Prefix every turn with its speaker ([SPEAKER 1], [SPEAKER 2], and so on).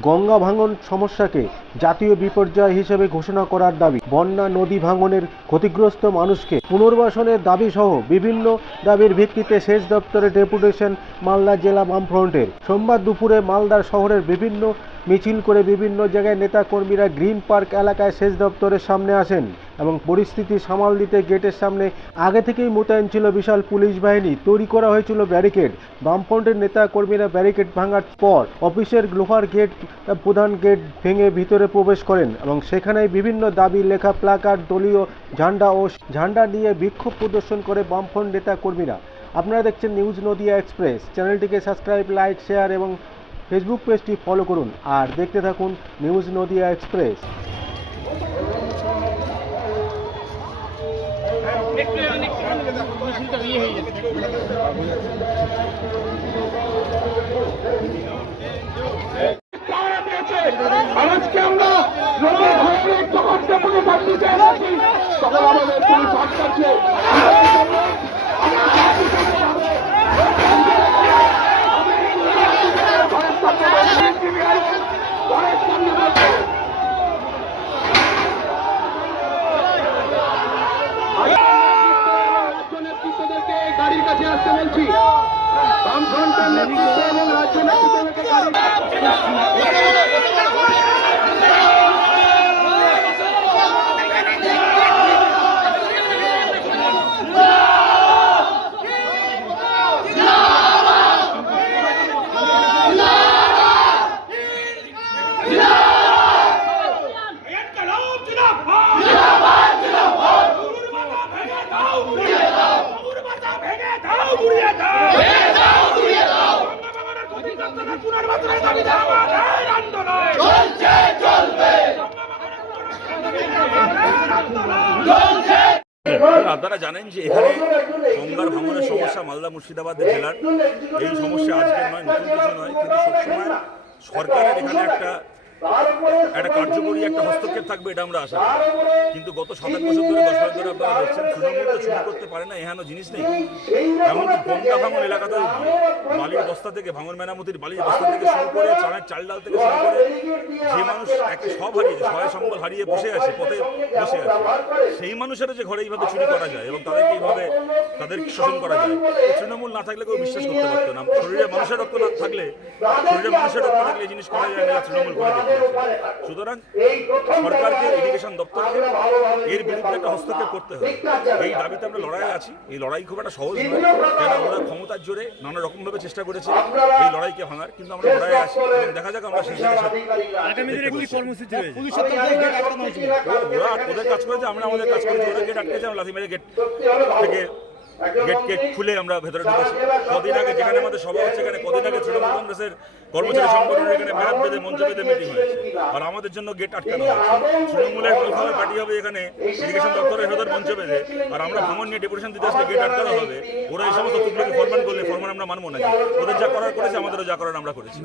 [SPEAKER 1] গঙ্গা ভাঙন সমস্যাকে জাতীয় বিপর্যয় হিসেবে ঘোষণা করার দাবি। বন্যা নদী ভাঙনের ক্ষতিগ্রস্ত মানুষকে পুনর্বাসনের দাবি সহ বিভিন্ন দাবির ভিত্তিতে সেচ দপ্তরের ডেপুটেশন মালদা জেলা বামফ্রন্টের। সোমবার দুপুরে মালদার শহরের বিভিন্ন মিছিল করে বিভিন্ন জায়গায় নেতাকর্মীরা গ্রিন পার্ক এলাকায় সেচ দপ্তরের সামনে আসেন এবং পরিস্থিতি সামাল দিতে গেটের সামনে আগে থেকেই মোতায়েন ছিল বিশাল পুলিশ বাহিনী। তৈরি করা হয়েছিল ব্যারিকেড। বামফ্রন্টের নেতা কর্মীরা ব্যারিকেড ভাঙার পর অফিসের লোহার গেট, প্রধান গেট ভেঙে ভিতরে প্রবেশ করেন এবং সেখানে বিভিন্ন দাবি, লেখা, প্লাকার্ড, দলীয় ঝান্ডা ও ঝান্ডা নিয়ে বিক্ষোভ প্রদর্শন করে বামফ্রন্ট নেতা কর্মীরা। আপনারা দেখছেন নিউজ নদিয়া এক্সপ্রেস। চ্যানেলটিকে সাবস্ক্রাইব, লাইক, শেয়ার এবং ফেসবুক পেজটি ফলো করুন। আর দেখতে থাকুন নিউজ নদিয়া এক্সপ্রেস
[SPEAKER 2] তারা পেয়েছে আর আজকে আমরা রোগের ঘরে যখন ডেপুটি থাকতে চাইছি তখন আমাদের পুলিশ আটকাচ্ছে নেতৃত্বদেরকে গাড়ির কাছে আসতে বলছি বামফ্রন্টের নেতৃত্ব এবং রাজ্য
[SPEAKER 3] ভেঙে দাও গুড়িয়ে দাও মুরমাতা ভেঙে দাও গুড়িয়ে দাও ভেঙে দাও গুড়িয়ে দাও গঙ্গাবাগানের ক্ষতিগ্রস্তদের
[SPEAKER 4] আপনারা জানেন যে এখানে গঙ্গার ভাঙনের সমস্যা মালদা মুর্শিদাবাদের জেলার। এই সমস্যা আজকের নয়, নতুন কিছু নয়, কিন্তু সবসময় সরকারের এখানে একটা একটা কার্যকরী একটা হস্তক্ষেপ থাকবে এটা আমরা আশা কিন্তু গত সাত বছর ধরে দশ বছর ধরে আপনারা দেখছেন তৃণমূল তো শুরু করতে পারে না এখানে জিনিস নেই। এমনকি গঙ্গা ভাঙন এলাকাতে বালির বস্তা থেকে ভাঙন মেরামতির বালির বস্তা থেকে শুরু করে চালের চাল ডাল থেকে শুরু করে যে মানুষ একে সব হারিয়েছে সহায় সম্বল হারিয়ে বসে আছে পথে বসে আছে। সেই মানুষেরা যে ঘরে এইভাবে চুরি করা যায় এবং তাদেরকে এইভাবে তাদেরকে শোষণ করা যায় তৃণমূল না থাকলে কেউ বিশ্বাস করতে পারতো না। শরীরে মানুষের রক্ত না থাকলে শরীরে মানুষের রক্ত থাকলে এই জিনিস করা যায় না তৃণমূল করে সুতরাং সরকারকে এডুকেশন দপ্তরকে এর বিরুদ্ধে একটা হস্তক্ষেপ করতে হবে। এই দাবিতে আমরা লড়াই আছি। এই লড়াই খুব একটা সহজ নয়। কেন ওরা ক্ষমতার জোরে নানা রকমভাবে চেষ্টা করেছে। এই লড়াইকে ভাঙার। কিন্তু আমরা লড়াই আছি। দেখা যাক আমরা রয়েছে। ওরা ওদের কাজ করেছে আমরা আমাদের কাজ করেছি। ওরা গেট আটকেছে আমরা লাথি মেরে গেট থেকে গেট গেট খুলে আমরা ভেতরে ঢুকেছি। কদিন আগে যেখানে আমাদের সভা হচ্ছে এখানে কদিন আগে তৃণমূল কংগ্রেসের কর্মচারী সংগঠনের এখানে ম্যাপ বেঁধে মঞ্চ বেঁধে মিটিং হয়েছে আর আমাদের জন্য গেট আটকানো হয়েছে। তৃণমূলের মালখাবার পার্টি হবে এখানে ইরিগেশন দপ্তরের ভেতর মঞ্চ বেঁধে। আর আমরা ভ্রমণ নিয়ে ডেপুটেশন দিতে আসলে গেট আটকানো হবে। ওরা এই সমস্ত তুকলোকে ফরমান করলে ফরমান আমরা মানবো নাকি ওদের যা করার করেছে আমাদেরও যা করার আমরা করেছি।